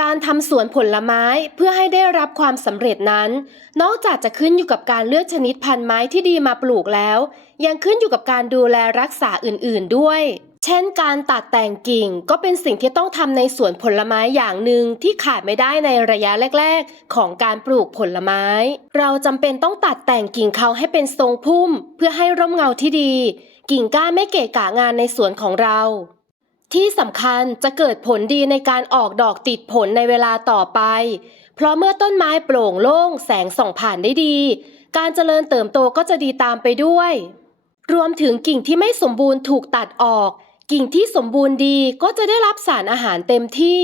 การทำสวนผลไม้เพื่อให้ได้รับความสำเร็จนั้น นอกจากจะขึ้นอยู่กับการเลือกชนิดพันธุ์ไม้ที่ดีมาปลูกแล้ว ยังขึ้นอยู่กับการดูแลรักษาอื่น ๆ ด้วย เช่น การตัดแต่งกิ่งก็เป็นสิ่งที่ต้องทำในสวนผลไม้อย่างหนึ่งที่ขาดไม่ได้ในระยะแรก ๆ ของการปลูกผลไม้ เราจำเป็นต้องตัดแต่งกิ่งเขาให้เป็นทรงพุ่ม เพื่อให้ร่มเงาที่ดี กิ่งก้านไม่เกะกะงานในสวนของเรา ที่สำคัญจะเกิดผลดีในการออกดอกติดผลในเวลาต่อไป เพราะเมื่อต้นไม้โปร่งโล่งแสงส่องผ่านได้ดี การเจริญเติบโตก็จะดีตามไปด้วย รวมถึงกิ่งที่ไม่สมบูรณ์ถูกตัดออก กิ่งที่สมบูรณ์ดีก็จะได้รับสารอาหารเต็มที่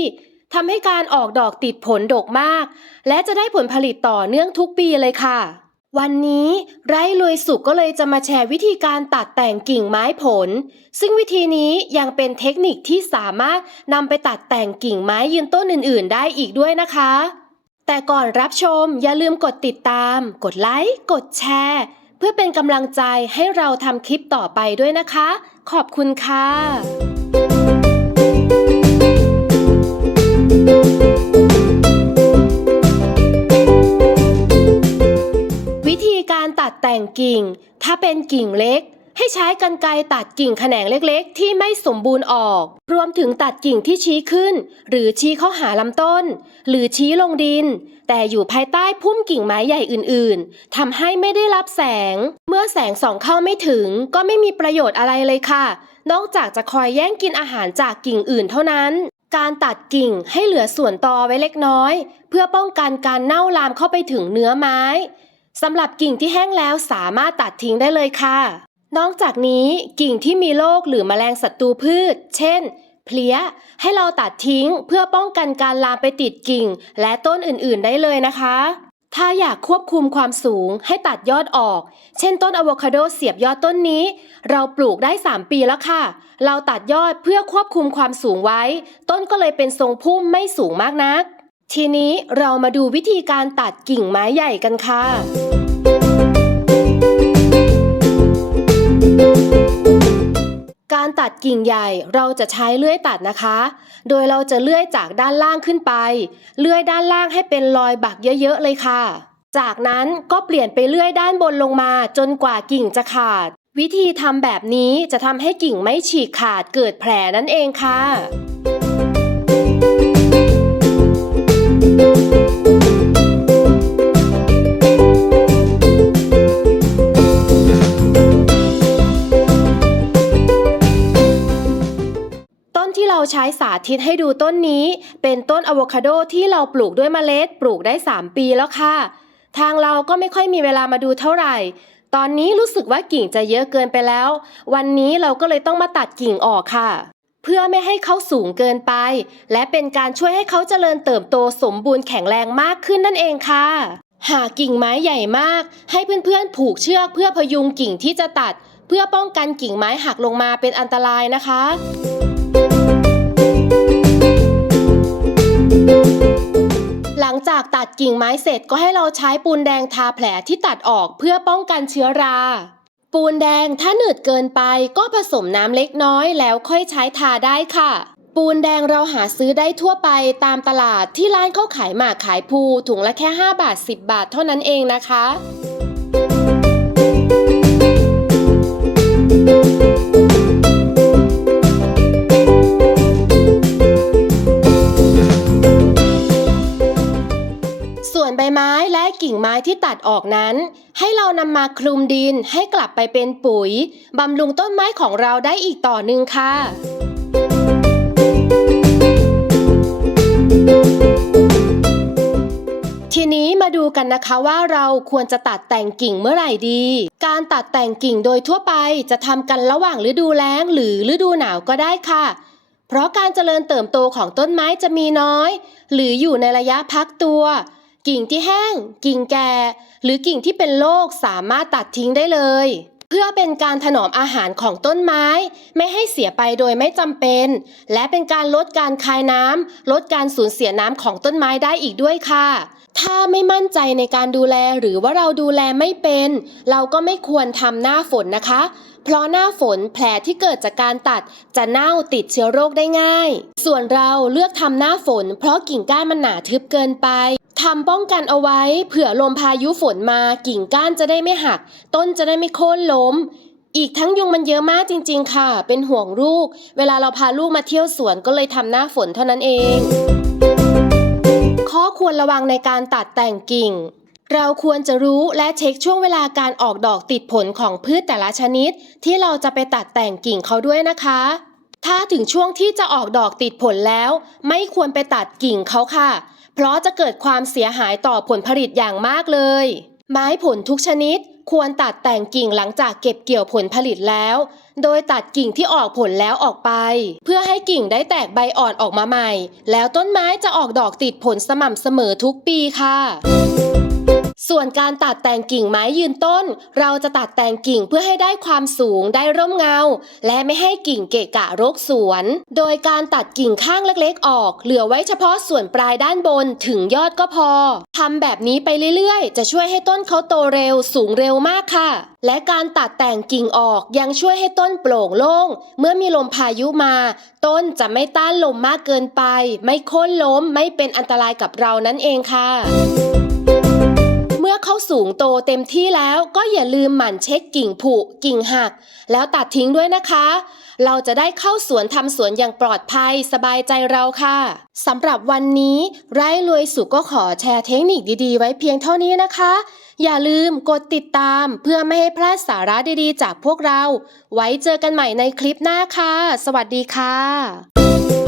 ทำให้การออกดอกติดผลดกมาก และจะได้ผลผลิตต่อเนื่องทุกปีเลยค่ะ วันนี้ไร่รวยสุขก็เลยจะมาแชร์วิธีการตัดแต่งกิ่งไม้ผล ซึ่งวิธีนี้ยังเป็นเทคนิคที่สามารถนำไปตัดแต่งกิ่งไม้ยืนต้นอื่น ๆ ได้อีกด้วยนะคะ แต่ก่อนรับชมอย่าลืมกดติดตาม กดไลค์ กดแชร์ เพื่อเป็นกำลังใจให้เราทำคลิปต่อไปด้วยนะคะ ขอบคุณค่ะ กิ่ง ถ้าเป็นกิ่งเล็ก ให้ใช้กรรไกรตัดกิ่งแขนงเล็กๆ ที่ไม่สมบูรณ์ออก รวมถึงตัดกิ่งที่ชี้ขึ้น หรือชี้เข้าหาลำต้น หรือชี้ลงดิน แต่อยู่ภายใต้พุ่มกิ่งไม้ใหญ่อื่นๆทำให้ไม่ได้รับแสง เมื่อแสงส่องเข้าไม่ถึง ก็ไม่มีประโยชน์อะไรเลยค่ะ นอกจากจะคอยแย่งกินอาหารจากกิ่งอื่นเท่านั้นการตัดกิ่งให้เหลือส่วนตอไว้เล็กน้อย เพื่อป้องกันการเน่าลามเข้าไปถึงเนื้อไม้ สำหรับกิ่งที่แห้งแล้วสามารถตัดทิ้งได้เลยค่ะ นอกจากนี้กิ่งที่มีโรคหรือแมลงศัตรูพืช เช่น เพลี้ย ให้เราตัดทิ้งเพื่อป้องกันการลามไปติดกิ่ง และต้นอื่นๆได้เลยนะคะ ถ้าอยากควบคุมความสูงให้ตัดยอดออก เช่นต้นอะโวคาโดเสียบยอดต้นนี้ เราปลูกได้ 3 ปีแล้วค่ะ เราตัดยอดเพื่อควบคุมความสูงไว้ ต้นก็เลยเป็นทรงพุ่มไม่สูงมากนัก ทีนี้เรามาดูวิธีการตัดกิ่งไม้ใหญ่กันค่ะ การตัดกิ่งใหญ่เราจะใช้เลื่อยตัดนะคะ โดยเราจะเลื่อยจากด้านล่างขึ้นไป เลื่อยด้านล่างให้เป็นรอยบักเยอะๆเลยค่ะ จากนั้นก็เปลี่ยนไปเลื่อยด้านบนลงมาจนกว่ากิ่งจะขาด วิธีทำแบบนี้จะทำให้กิ่งไม่ฉีกขาดเกิดแผลนั่นเองค่ะาใช้สาธิตให้ดูต้นนี้ เป็นต้นอะโวคาโดที่เราปลูกด้วยเมล็ด ปลูกได้ 3 ปีแล้วค่ะ ทางเราก็ไม่ค่อยมีเวลามาดูเท่าไหร่ ตอนนี้รู้สึกว่ากิ่งจะเยอะเกินไปแล้ว วันนี้เราก็เลยต้องมาตัดกิ่งออกค่ะ เพื่อไม่ให้เขาสูงเกินไป และเป็นการช่วยให้เขาเจริญเติบโตสมบูรณ์แข็งแรงมากขึ้นนั่นเองค่ะ หากกิ่งไม้ใหญ่มาก ให้เพื่อนๆผูกเชือกเพื่อพยุงกิ่งที่จะตัด เพื่อป้องกันกิ่งไม้หักลงมาเป็นอันตรายนะคะากตัดกิ่งไม้เสร็จก็ให้เราใช้ปูนแดงทาแผลที่ตัดออกเพื่อป้องกันเชื้อรา ปูนแดงถ้าหนืดเกินไปก็ผสมน้ำเล็กน้อยแล้วค่อยใช้ทาได้ค่ะ ปูนแดงเราหาซื้อได้ทั่วไปตามตลาดที่ร้านเขาขายหมากขายภูถุงละแค่ 5 บาท 10 บาทเท่านั้นเองนะคะ ม้ที่ตัดออกนั้น ให้เรานำมาคลุมดินให้กลับไปเป็นปุ๋ยบำรุงต้นไม้ของเราได้อีกต่อหนึ่งค่ะทีนี้มาดูกันนะคะว่าเราควรจะตัดแต่งกิ่งเมื่อไหร่ดี การตัดแต่งกิ่งโดยทั่วไปจะทำกันระหว่างฤดูแล้งหรือฤดูหนาวก็ได้ค่ะ เพราะการเจริญเติบโตของต้นไม้จะมีน้อย หรืออยู่ในระยะพักตัว กิ่งที่แห้ง กิ่งแก่ หรือกิ่งที่เป็นโรคสามารถตัดทิ้งได้เลย เพื่อเป็นการถนอมอาหารของต้นไม้ ไม่ให้เสียไปโดยไม่จำเป็น และเป็นการลดการคายน้ำลดการสูญเสียน้ำของต้นไม้ได้อีกด้วยค่ะ ถ้าไม่มั่นใจในการดูแลหรือว่าเราดูแลไม่เป็น เราก็ไม่ควรทำหน้าฝนนะคะ เพราะหน้าฝนแผลที่เกิดจากการตัดจะเน่าติดเชื้อโรคได้ง่าย ส่วนเราเลือกทำหน้าฝน เพราะกิ่งก้านมันหนาทึบเกินไป ทำป้องกันเอาไว้เผื่อลมพายุฝนมากิ่งก้านจะได้ไม่หัก ต้นจะได้ไม่โค่นล้ม อีกทั้งยุงมันเยอะมากจริง ๆ ค่ะ เป็นห่วงลูก เวลาเราพาลูกมาเที่ยวสวนก็เลยทำหน้าฝนเท่านั้นเอง ข้อควรระวังในการตัดแต่งกิ่ง เราควรจะรู้และเช็คช่วงเวลาการออกดอกติดผลของพืชแต่ละชนิด ที่เราจะไปตัดแต่งกิ่งเขาด้วยนะคะถ้าถึงช่วงที่จะออกดอกติดผลแล้ว ไม่ควรไปตัดกิ่งเขาค่ะ เพราะจะเกิดความเสียหายต่อผลผลิตอย่างมากเลย ไม้ผลทุกชนิด ควรตัดแต่งกิ่งหลังจากเก็บเกี่ยวผลผลิตแล้ว โดยตัดกิ่งที่ออกผลแล้วออกไป เพื่อให้กิ่งได้แตกใบอ่อนออกมาใหม่ แล้วต้นไม้จะออกดอกติดผลสม่ำเสมอทุกปีค่ะ ส่วนการตัดแต่งกิ่งไม้ยืนต้น เราจะตัดแต่งกิ่งเพื่อให้ได้ความสูงได้ร่มเงา และไม่ให้กิ่งเกะกะรกสวน โดยการตัดกิ่งข้างเล็กๆออก เหลือไว้เฉพาะส่วนปลายด้านบนถึงยอดก็พอทำแบบนี้ไปเรื่อยๆ จะช่วยให้ต้นเขาโตเร็วสูงเร็วมากค่ะ และการตัดแต่งกิ่งออกยังช่วยให้ต้นโปร่งโล่ง เมื่อมีลมพายุมา ต้นจะไม่ต้านลมมากเกินไป ไม่โค่นล้มไม่เป็นอันตรายกับเรานั่นเองค่ะ อเขาสูงโตเต็มที่แล้วก็อย่าลืมหมั่นเช็คกิ่งผุกิ่งหัก แล้วตัดทิ้งด้วยนะคะ เราจะได้เข้าสวนทำสวนอย่างปลอดภัยสบายใจเราค่ะสำหรับวันนี้ไร้รวยสุขก็ขอแชร์เทคนิคดีๆ ไว้เพียงเท่านี้นะคะ อย่าลืมกดติดตามเพื่อไม่ให้พลาดสาระดีๆ จากพวกเรา ไว้เจอกันใหม่ในคลิปหน้าค่ะ สวัสดีค่ะ